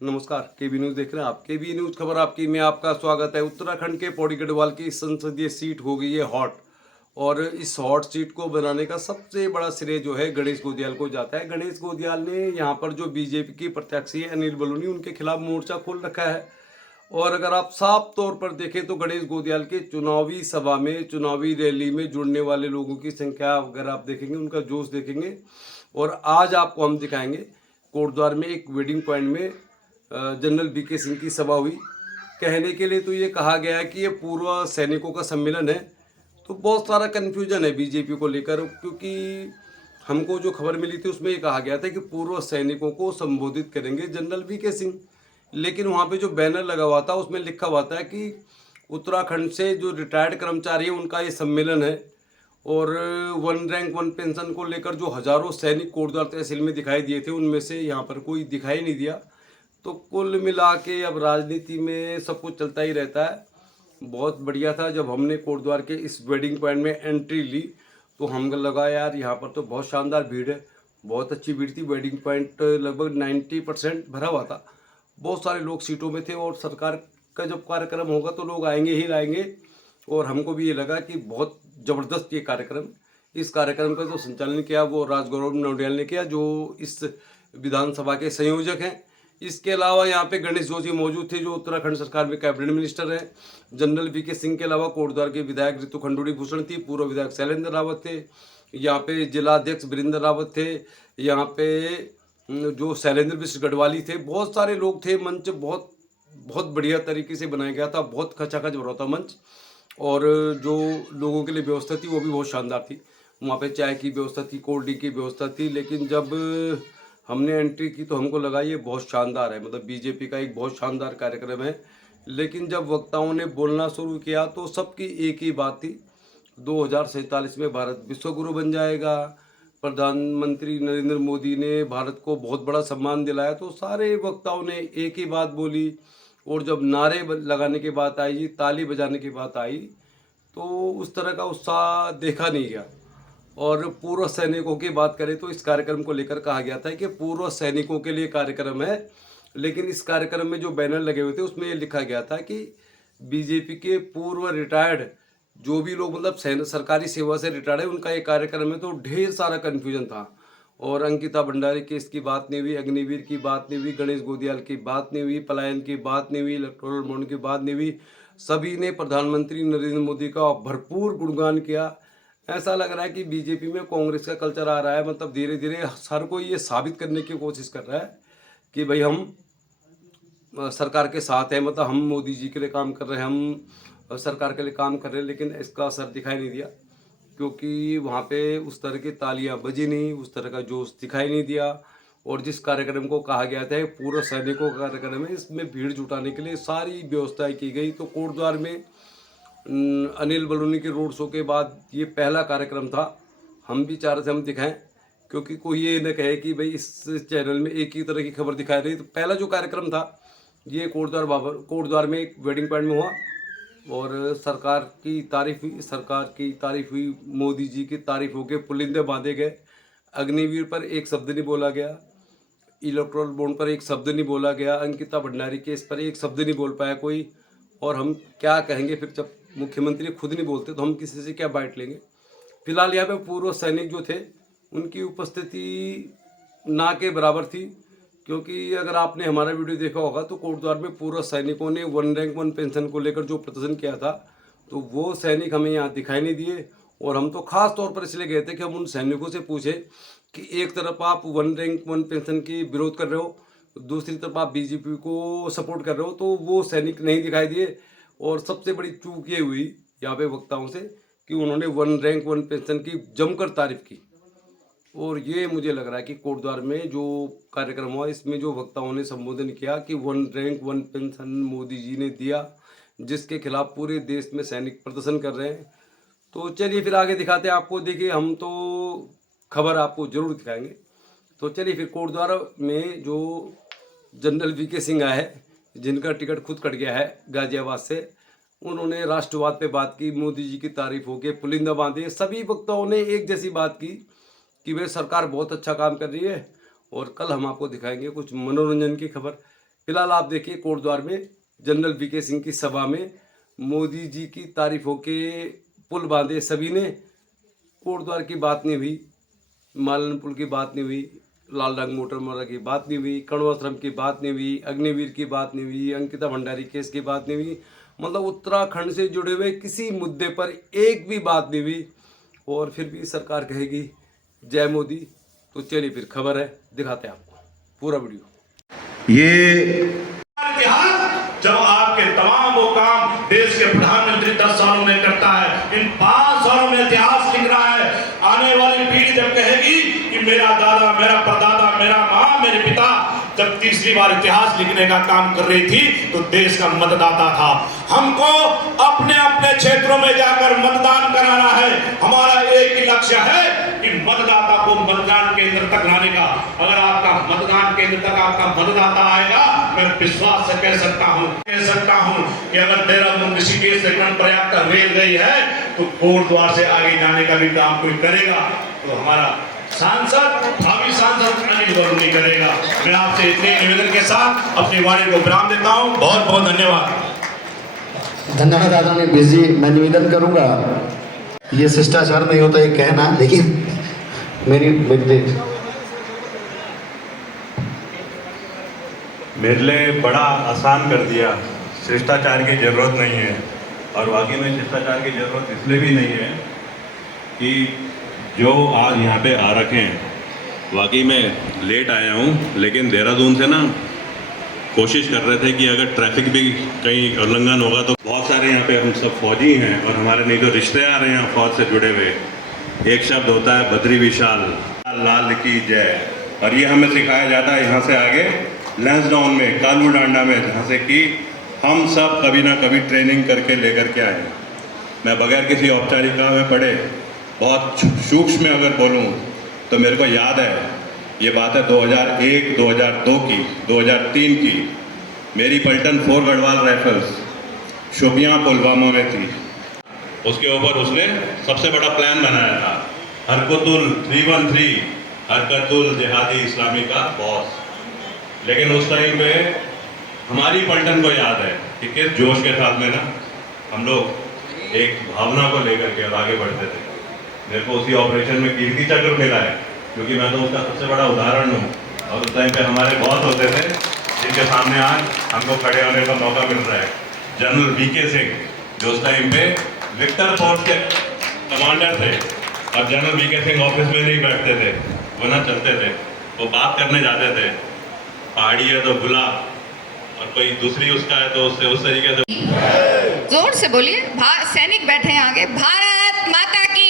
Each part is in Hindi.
नमस्कार, केबी न्यूज़ देख रहे हैं आप। केबी न्यूज़ खबर आपकी में आपका स्वागत है। उत्तराखंड के पौड़ी गढ़वाल की संसदीय सीट हो गई है हॉट, और इस हॉट सीट को बनाने का सबसे बड़ा श्रेय जो है गणेश गोदियाल को जाता है। गणेश गोदियाल ने यहाँ पर जो बीजेपी की प्रत्याशी है अनिल बलूनी, उनके खिलाफ मोर्चा खोल रखा है। और अगर आप साफ तौर पर देखें तो गणेश गोदियाल के चुनावी सभा में, चुनावी रैली में जुड़ने वाले लोगों की संख्या अगर आप देखेंगे, उनका जोश देखेंगे। और आज आपको हम दिखाएंगे कोटद्वार में एक वेडिंग पॉइंट में जनरल वीके सिंह की सभा हुई। कहने के लिए तो ये कहा गया है कि ये पूर्व सैनिकों का सम्मेलन है, तो बहुत सारा कन्फ्यूजन है बीजेपी को लेकर, क्योंकि हमको जो खबर मिली थी उसमें ये कहा गया था कि पूर्व सैनिकों को संबोधित करेंगे जनरल वीके सिंह। लेकिन वहाँ पे जो बैनर लगा हुआ था उसमें लिखा हुआ था कि उत्तराखंड से जो रिटायर्ड कर्मचारी है उनका ये सम्मेलन है। और वन रैंक वन पेंशन को लेकर जो हजारों सैनिक कोटद्वार तहसील में दिखाई दिए थे, उनमें से यहाँ पर कोई दिखाई नहीं दिया। तो कुल मिला के अब राजनीति में सब कुछ चलता ही रहता है। बहुत बढ़िया था जब हमने कोटद्वार के इस वेडिंग पॉइंट में एंट्री ली, तो हम लगा यार यहाँ पर तो बहुत शानदार भीड़ है, बहुत अच्छी भीड़ थी। वेडिंग पॉइंट लगभग 90% भरा हुआ था, बहुत सारे लोग सीटों में थे। और सरकार का जब कार्यक्रम होगा तो लोग आएंगे ही आएंगे। और हमको भी ये लगा कि बहुत ज़बरदस्त ये कार्यक्रम, इस कार्यक्रम का जो संचालन किया वो राजगौरव नौडियाल ने किया, जो इस विधानसभा के संयोजक हैं। इसके अलावा यहाँ पे गणेश जोशी मौजूद थे, जो उत्तराखंड सरकार में कैबिनेट मिनिस्टर हैं। जनरल वीके सिंह के अलावा कोटद्वार के विधायक ऋतु खंडूड़ी भूषण थी, पूर्व विधायक शैलेंद्र रावत थे, यहाँ पे जिलाध्यक्ष वीरेंद्र रावत थे, यहाँ पे जो शैलेंद्र मिश्र गढ़वाली थे, बहुत सारे लोग थे। मंच बहुत बहुत बढ़िया तरीके से बनाया गया था, बहुत खचाखच भरा था मंच। और जो लोगों के लिए व्यवस्था थी वो भी बहुत शानदार थी। वहाँ पे चाय की व्यवस्था थी, कोल्ड ड्रिंक की व्यवस्था थी। लेकिन जब हमने एंट्री की तो हमको लगा ये बहुत शानदार है, मतलब बीजेपी का एक बहुत शानदार कार्यक्रम है। लेकिन जब वक्ताओं ने बोलना शुरू किया तो सबकी एक ही बात थी, 2047 में भारत विश्व गुरु बन जाएगा, प्रधानमंत्री नरेंद्र मोदी ने भारत को बहुत बड़ा सम्मान दिलाया। तो सारे वक्ताओं ने एक ही बात बोली। और जब नारे लगाने की बात आई, ताली बजाने की बात आई, तो उस तरह का उत्साह देखा नहीं गया। और पूर्व सैनिकों की बात करें तो इस कार्यक्रम को लेकर कहा गया था कि पूर्व सैनिकों के लिए कार्यक्रम है। लेकिन इस कार्यक्रम में जो बैनर लगे हुए थे उसमें ये लिखा गया था कि बीजेपी के पूर्व रिटायर्ड जो भी लोग, मतलब सरकारी सेवा से रिटायर्ड है, उनका ये कार्यक्रम है। तो ढेर सारा कन्फ्यूजन था। और अंकिता भंडारी केस की बात नहीं हुई, अग्निवीर की बात नहीं हुई, गणेश गोदियाल की बात नहीं हुई, पलायन की बात नहीं हुई, इलेक्टोरल बॉन्ड की बात नहीं हुई। सभी ने प्रधानमंत्री नरेंद्र मोदी का भरपूर गुणगान किया। ऐसा लग रहा है कि बीजेपी में कांग्रेस का कल्चर आ रहा है, मतलब धीरे धीरे हर कोई ये साबित करने की कोशिश कर रहा है कि भाई हम सरकार के साथ हैं, मतलब हम मोदी जी के लिए काम कर रहे हैं, हम सरकार के लिए काम कर रहे हैं। लेकिन इसका असर दिखाई नहीं दिया, क्योंकि वहाँ पे उस तरह की तालियां बजी नहीं, उस तरह का जोश दिखाई नहीं दिया। और जिस कार्यक्रम को कहा गया था पूर्व सैनिकों का कार्यक्रम है, इसमें भीड़ जुटाने के लिए सारी व्यवस्थाएं की गई। तो कोटद्वार में अनिल बलूनी के रोड शो के बाद ये पहला कार्यक्रम था। हम भी चाह रहे थे हम दिखाएं, क्योंकि कोई ये न कहे कि भाई इस चैनल में एक ही तरह की खबर दिखाई रही। तो पहला जो कार्यक्रम था ये कोटद्वार में एक वेडिंग पॉइंट में हुआ। और सरकार की तारीफ हुई, मोदी जी की तारीफ हो गई, पुलिंदे बांधे गए। अग्निवीर पर एक शब्द नहीं बोला गया, इलेक्ट्रोल बॉन्ड पर एक शब्द नहीं बोला गया, अंकिता भंडारी केस पर एक शब्द नहीं बोल पाया कोई। और हम क्या कहेंगे फिर, जब मुख्यमंत्री खुद नहीं बोलते तो हम किसी से क्या बाइट लेंगे। फिलहाल यहाँ पे पूर्व सैनिक जो थे उनकी उपस्थिति ना के बराबर थी, क्योंकि अगर आपने हमारा वीडियो देखा होगा तो कोटद्वार में पूर्व सैनिकों ने वन रैंक वन पेंशन को लेकर जो प्रदर्शन किया था, तो वो सैनिक हमें यहाँ दिखाई नहीं दिए। और हम तो खास तौर पर इसलिए गए थे कि हम उन सैनिकों से पूछे कि एक तरफ आप वन रैंक वन पेंशन की विरोध कर रहे हो, दूसरी तरफ आप बीजेपी को सपोर्ट कर रहे हो, तो वो सैनिक नहीं दिखाई दिए। और सबसे बड़ी चूक ये हुई यहाँ पे वक्ताओं से कि उन्होंने वन रैंक वन पेंशन की जमकर तारीफ की। और ये मुझे लग रहा है कि कोटद्वार में जो कार्यक्रम हुआ इसमें जो वक्ताओं ने संबोधन किया कि one rank one pension Modi ji ने दिया, जिसके खिलाफ पूरे देश में सैनिक प्रदर्शन कर रहे हैं। तो चलिए फिर आगे दिखाते हैं आपको। देखिए हम तो खबर आपको जरूर दिखाएंगे। तो चलिए फिर कोटद्वार में जो जनरल वीके सिंह आए हैं, जिनका टिकट खुद कट गया है गाजियाबाद से, उन्होंने राष्ट्रवाद पे बात की, मोदी जी की तारीफ हो गई, पुलिंदा बांधे। सभी वक्ताओं ने एक जैसी बात की कि वे सरकार बहुत अच्छा काम कर रही है। और कल हम आपको दिखाएंगे कुछ मनोरंजन की खबर। फिलहाल आप देखिए कोटद्वार में जनरल वीके सिंह की सभा में मोदी जी की तारीफों के पुल बांधे सभी ने। कोटद्वार की बात नहीं हुई, मालन पुल की बात नहीं हुई, लाल रंग मोटर मोरा की बात नहीं हुई, कण्वाश्रम की बात नहीं हुई, अग्निवीर की बात नहीं हुई, अंकिता भंडारी केस की बात नहीं हुई। मतलब उत्तराखंड से जुड़े हुए किसी मुद्दे पर एक भी बात नहीं हुई। और फिर भी सरकार कहेगी जय मोदी। तो चलिए फिर खबर है, दिखाते हैं आपको पूरा वीडियो। ये इतिहास जब आपके तमाम वो काम देश के प्रधानमंत्री 10 सालों में करता है, इन 5 सालों में इतिहास लिख रहा है। आने वाली पीढ़ी जब कहेगी कि मेरा दादा, मेरा परदादा, मेरा माँ, मेरे पिता जब तीसरी बार इतिहास लिखने का काम कर रही थी तो देश का मतदाता था। हमको अपने अपने क्षेत्रों में जाकर मतदान कराना है। हमारा एक ही लक्ष्य है कि मतदाता को मतदान केंद्र तक लाने का। अगर आपका मतदान केंद्र तक आपका मतदाता आएगा, मैं विश्वास से कह सकता हूं कि अगर देहरादून ऋषिकेश से कर्णप्रयाग तक रेल गई है तो कोटद्वार से आगे जाने का भी काम कोई करेगा तो हमारा सांसद, भावी सांसद अनिल बरूनी करेगा। मैं आपसे इतने निवेदन के साथ अपनी वाणी को विराम देता हूं। बहुत बहुत धन्यवाद। धन्यवाद आदरणीय बीस जी। मैं निवेदन करूंगा, ये शिष्टाचार नहीं होता ये कहना, लेकिन मेरे लिए बड़ा आसान कर दिया। शिष्टाचार की ज़रूरत नहीं है और वाकई में शिष्टाचार की ज़रूरत इसलिए भी नहीं है कि जो आज यहाँ पे आ रखे हैं, वाकई में लेट आया हूँ, लेकिन देहरादून से ना कोशिश कर रहे थे कि अगर ट्रैफिक भी कहीं उल्लंघन होगा तो बहुत सारे यहाँ पे हम सब फौजी हैं और हमारे नहीं तो रिश्तेदार हैं यहाँ फौज से जुड़े हुए। एक शब्द होता है बद्री विशाल, लाल की जय, और ये हमें सिखाया जाता है यहाँ से आगे लैंसडाउन में, कालू डांडा में, जहाँ से कि हम सब कभी ना कभी ट्रेनिंग करके लेकर के आए। मैं बगैर किसी औपचारिकता में पढ़े बहुत सूक्ष्म में अगर बोलूँ तो मेरे को याद है ये बात है 2001, 2002 की, 2003 की। मेरी पलटन 4 गढ़वाल राइफल्स शोपियाँ पुलवामा में थी। उसके ऊपर उसने सबसे बड़ा प्लान बनाया था, हरकतुल 313, हरकतुल जिहादी इस्लामी का बॉस। लेकिन उस टाइम पे हमारी पलटन को याद है कि किस जोश के साथ में ना हम लोग एक भावना को लेकर के और आगे बढ़ते थे। मेरे को उसी ऑपरेशन में कीर्ति चक्र मिला है क्योंकि मैं तो उसका सबसे बड़ा उदाहरण हूँ। और उस टाइम पे हमारे बॉस होते थे जिनके सामने आज हमको खड़े होने का मौका मिल रहा है। जनरल वीके सिंह जो उस टाइम पे विक्टर फोर्स के कमांडर थे, और जनरल वीके सिंह ऑफिस में नहीं बैठते थे, वो ना चलते थे, वो बात करने जाते थे। पहाड़ी है तो बुला, और कोई दूसरी उसका है तो उससे उस तरीके से जोर से बोलिए। सैनिक बैठे हैं आगे। भारत माता की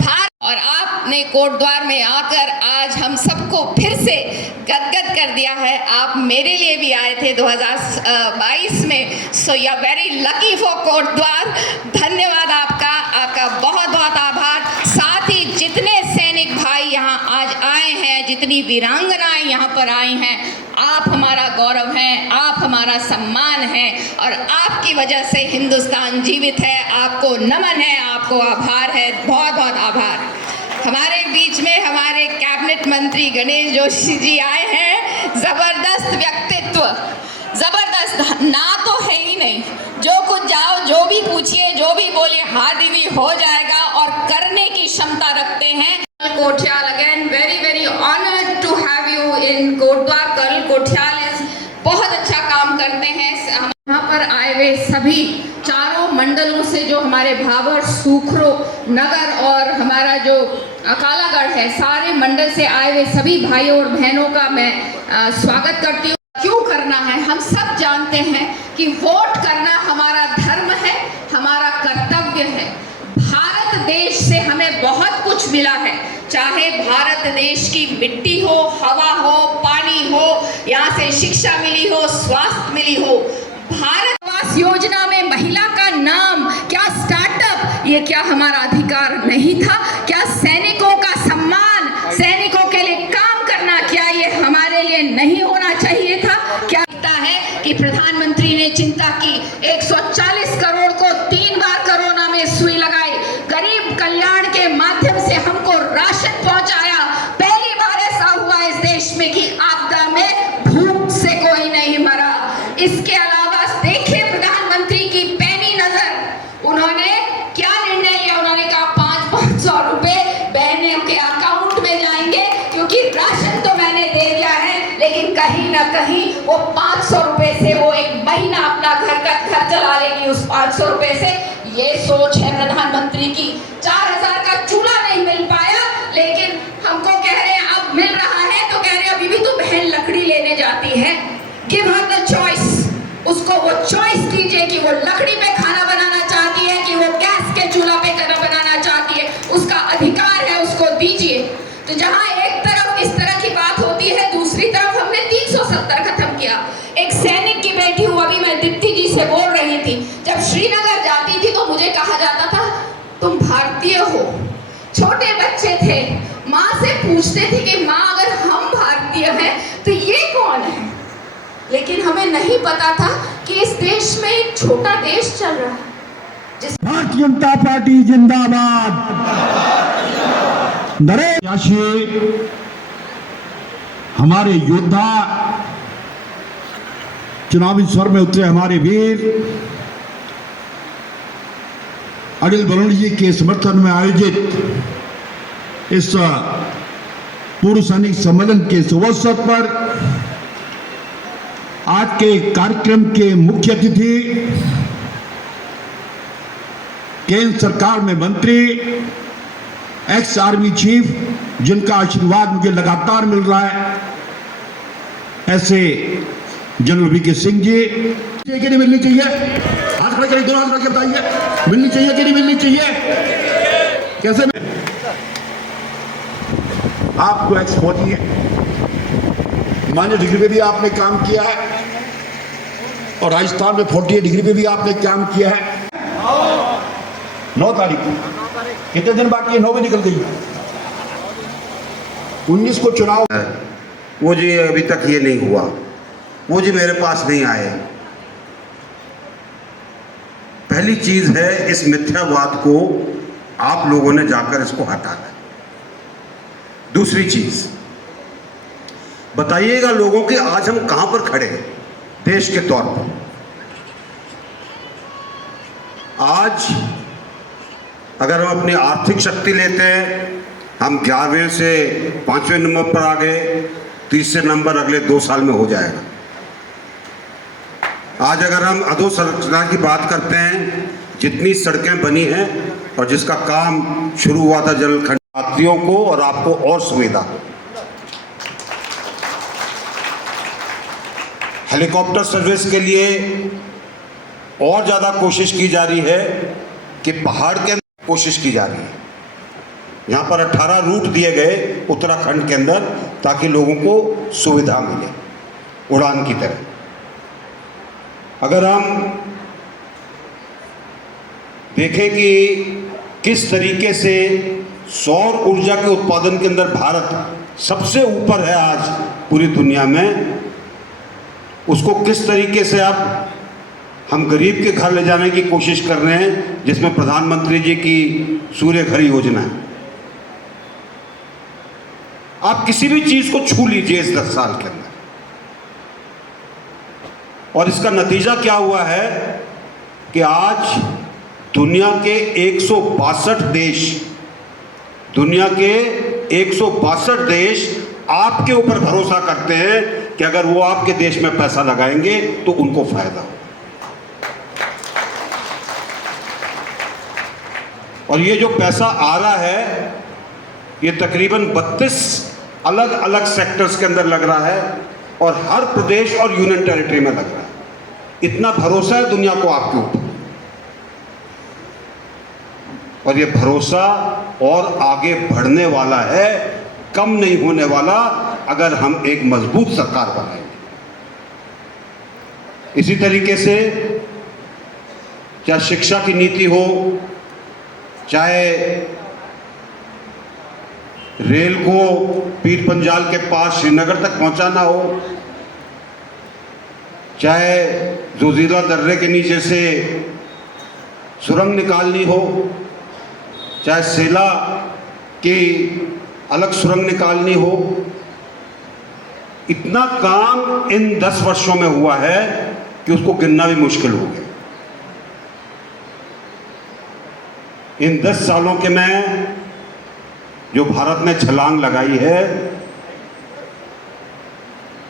भारत। और आपने कोटद्वार में आकर आज हम सबको फिर से गदगद कर दिया है। आप मेरे लिए भी आए थे 2022 में। So you are very lucky for Kotdwar. धन्यवाद आपका, आपका बहुत बहुत आभार। साथ ही जितने सैनिक भाई यहाँ आज आए हैं, जितनी वीरांगनाएं यहाँ पर आई हैं, आप हमारा गौरव हैं, आप हमारा सम्मान हैं, और आपकी वजह से हिंदुस्तान जीवित है। आपको नमन है, आपको आभार है, बहुत बहुत आभार। हमारे बीच में हमारे कैबिनेट मंत्री गणेश जोशी जी आए हैं। जबरदस्त व्यक्तित्व, जबरदस्त, ना तो है ही नहीं, जो कुछ जाओ, जो भी पूछिए, जो भी बोले, हाँ दीदी हो जाएगा, और करने की क्षमता रखते हैं। Kothiyal, again very very honoured to have you in Kotdwar. Colonel Kothiyal बहुत अच्छा काम करते हैं। यहाँ पर आए हुए सभी चारों मंडलों से, जो हमारे भाबर, सूखरो, नगर और हमारा जो कालागढ़ है, सारे मंडल से आए हुए सभी भाइयों और बहनों का मैं स्वागत करती हूँ। क्यों करना है, हम सब जानते हैं कि वोट करना हमारा धर्म है, हमारा कर्तव्य है। भारत देश से हमें बहुत कुछ मिला है, चाहे भारत देश की मिट्टी हो, हवा हो, पानी हो, यहाँ से शिक्षा मिली हो, स्वास्थ्य मिली हो। भारत आवास योजना में महिला का नाम, क्या स्टार्टअप, ये क्या हमारा अधिकार नहीं था? क्या सैनिकों का सम्मान, सैनिकों के लिए काम करना, क्या ये हमारे लिए नहीं होना चाहिए था? क्या लगता है कि प्रधानमंत्री ने चिंता की, 140 करोड़ को 3 बार कोरोना में सुई लगाई, गरीब कल्याण के माध्यम से हमको राशन पहुंचाया। पहली बार ऐसा हुआ इस देश में कि आपदा में भूख से कोई ना कहीं वो 500 रुपए से वो एक महीना अपना घर चला लेगी उस 500 रुपए से। ये सोच है प्रधानमंत्री की। 4000 का चूल्हा नहीं मिल पाया, लेकिन हमको कह रहे हैं अब मिल रहा है, तो कह रहे हैं अभी भी तो बहन लकड़ी लेने जाती है। गिव हर द चॉइस, उसको वो चॉइस कीजिए कि वो लकड़ी पे खाना बनाना चाहती है कि वो गैस के चूल्हा पे खाना बनाना चाहती है, उसका अधिकार है, उसको दीजिए। तो जहां एक तरफ इस तरह की बात होती है, दूसरी तरफ हमने 370 खत्म किया। एक सैनिक की बेटी हूँ, अभी मैं दीप्ति जी से बोल रही थी, जब श्रीनगर जाती थी तो मुझे कहा जाता था तुम भारतीय हो। छोटे बच्चे थे, माँ से पूछते थे कि माँ अगर हम भारतीय हैं तो ये कौन है। लेकिन हमें नहीं पता था कि इस देश में एक छोटा देश चल रहा है। भारतीय जनता पार्टी जिंदाबाद। हमारे योद्धा चुनावी स्वर में उतरे हमारे वीर अनिल बलूनी जी के समर्थन में आयोजित इस पूर्व सैनिक सम्मेलन के शुभ अवसर पर आज के कार्यक्रम के मुख्य अतिथि केंद्र सरकार में मंत्री, एक्स आर्मी चीफ, जिनका आशीर्वाद मुझे लगातार मिल रहा है, ऐसे जनरल वीके सिंह जी। कि नहीं मिलनी चाहिए? हाथ खड़े करिए, दोनों हाथ खड़े बताइए, मिलनी चाहिए कि नहीं मिलनी चाहिए? कैसे आपको एक्स फौजी है, मान्य डिग्री पे भी आपने काम किया है और राजस्थान में 48 डिग्री पे भी आपने काम किया है। 9 तारीख को कितने दिन बाकी है? 9 भी निकल गई। 19 को चुनाव है। वो जी अभी तक ये नहीं हुआ, वो जी मेरे पास नहीं आए। पहली चीज है, इस मिथ्यावाद को आप लोगों ने जाकर इसको हटाना। दूसरी चीज बताइएगा लोगों कि आज हम कहां पर खड़े हैं देश के तौर पर। आज अगर हम अपनी आर्थिक शक्ति लेते हैं, हम 11वें से 5वें नंबर पर आ गए, तीसरे नंबर अगले 2 साल में हो जाएगा। आज अगर हम अधोसंरचना की बात करते हैं, जितनी सड़कें बनी हैं और जिसका काम शुरू हुआ था जलखंड, यात्रियों को और आपको और सुविधा। हेलीकॉप्टर सर्विस के लिए और ज़्यादा कोशिश की जा रही है कि पहाड़ के अंदर कोशिश की जा रही है। यहाँ पर 18 रूट दिए गए उत्तराखंड के अंदर ताकि लोगों को सुविधा मिले उड़ान की तरह। अगर हम देखें कि किस तरीके से सौर ऊर्जा के उत्पादन के अंदर भारत सबसे ऊपर है आज पूरी दुनिया में, उसको किस तरीके से अब हम गरीब के घर ले जाने की कोशिश कर रहे हैं, जिसमें प्रधानमंत्री जी की सूर्य घर योजना है। आप किसी भी चीज को छू लीजिए इस 10 साल के अंदर, और इसका नतीजा क्या हुआ है कि आज दुनिया के 162 देश आपके ऊपर भरोसा करते हैं कि अगर वो आपके देश में पैसा लगाएंगे तो उनको फायदा हो। और ये जो पैसा आ रहा है, ये तकरीबन 32 अलग अलग सेक्टर्स के अंदर लग रहा है और हर प्रदेश और यूनियन टेरिटरी में लग रहा है। इतना भरोसा है दुनिया को आपके ऊपर, और ये भरोसा और आगे बढ़ने वाला है, कम नहीं होने वाला, अगर हम एक मजबूत सरकार बनाएंगे। इसी तरीके से चाहे शिक्षा की नीति हो, चाहे रेल को पीर पंजाल के पास श्रीनगर तक पहुंचाना हो, चाहे जोजिला दर्रे के नीचे से सुरंग निकालनी हो, चाहे सेला की अलग सुरंग निकालनी हो, इतना काम इन 10 वर्षों में हुआ है कि उसको गिनना भी मुश्किल हो गया। इन 10 सालों के में जो भारत ने छलांग लगाई है,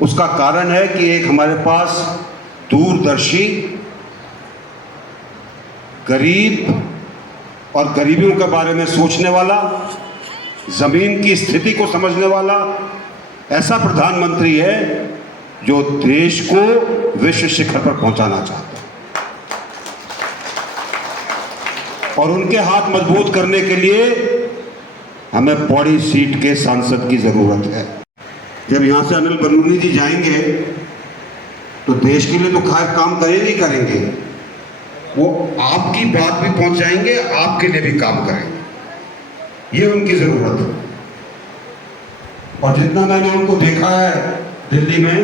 उसका कारण है कि एक हमारे पास दूरदर्शी, गरीब और गरीबियों के बारे में सोचने वाला, जमीन की स्थिति को समझने वाला ऐसा प्रधानमंत्री है जो देश को विश्व शिखर पर पहुंचाना चाहता है। और उनके हाथ मजबूत करने के लिए हमें पौड़ी सीट के सांसद की जरूरत है। जब यहां से अनिल बलूनी जी जाएंगे तो देश के लिए तो खैर काम करेंगे, वो आपकी बात भी पहुंचाएंगे, आपके लिए भी काम करेंगे, ये उनकी जरूरत है। और जितना मैंने उनको देखा है दिल्ली में,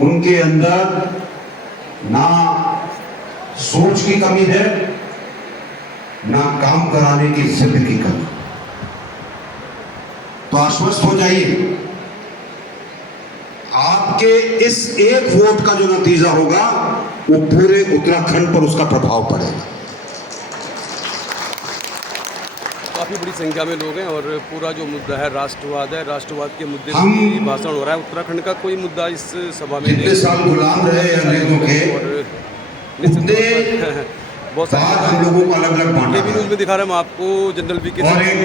उनके अंदर ना सोच की कमी है, ना काम कराने की जिद की कमी। तो आश्वस्त हो जाइए, आपके इस एक वोट का जो नतीजा होगा वो पूरे उत्तराखंड पर उसका प्रभाव पड़ेगा। काफ़ी बड़ी संख्या में लोग हैं और पूरा जो मुद्दा है राष्ट्रवाद है, राष्ट्रवाद के मुद्दे हम पर भाषण हो रहा है। उत्तराखंड का कोई मुद्दा इस सभा में जितने साल गुलाम रहे अंग्रेजों के, और निश्चित उतने तौर पर बहुत बाद सारे हम लोगों को अलग अलग बांटा केबी न्यूज़ में दिखा रहे हैं हम आपको जनरल वी के और एक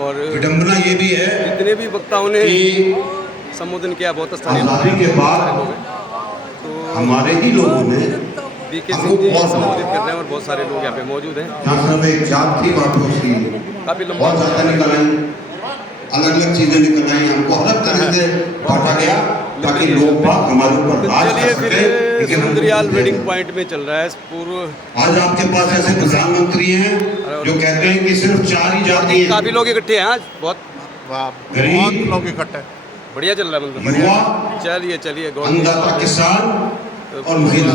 और विडंबना ये भी है जितने भी वक्ताओं ने कि संबोधन किया बहुत स्थानीय आजादी के बाद लोग हैं। तो हमारे ही लोगों ने वी के सिंह जी संबोधित कर रहे हैं और बहुत सारे लोग यहाँ पे मौजूद हैं। जहाँ सिर्फ एक जात थी वहाँ पे उसकी काफ़ी लंबा बहुत ज़्यादा निकल आई, अलग अलग चीजें निकल आई, हमको अलग तरह से बांटा गया ताकि लोग बाग हमारे ऊपर राज चलिए कर फिर सके। लेकिन हम सुंदरयाल वेडिंग पॉइंट में चल रहा है पूर्व। आज आपके पास ऐसे प्रधानमंत्री हैं जो कहते हैं कि सिर्फ 4 ही जाति हैं, काफ़ी लोग इकट्ठे हैं आज, बहुत गरीब, लोग इकट्ठे। बढ़िया चल रहा है मतलब। युवा, चलिए अन्नदाता किसान और महिला,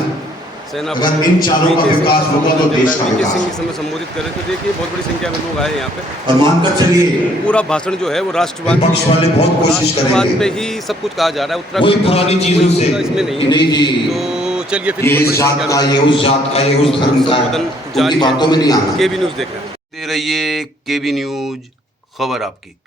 सेना अगर इन चारों का विकास होगा तो देश का वी के विकास सिंह इस समय संबोधित कर रहे थे। तो देखिए बहुत बड़ी संख्या में लोग आए यहाँ पे। और मानकर चलिए पूरा भाषण जो है वो राष्ट्रवाद विपक्ष वाले बहुत कोशिश राष्ट्रवाद करेंगे पे ही सब कुछ कहा जा रहा है। वही उत्तराखंड पुरानी कोई चीजों से मुद्दा इसमें नहीं कि है। नहीं जी तो चलिए फिर ये इस जात का, ये उस जात का, ये उस धर्म का है, उनकी बातों में नहीं आना। केबी न्यूज़ देख रहे हैं। दे रही है केबी न्यूज़, खबर आपकी।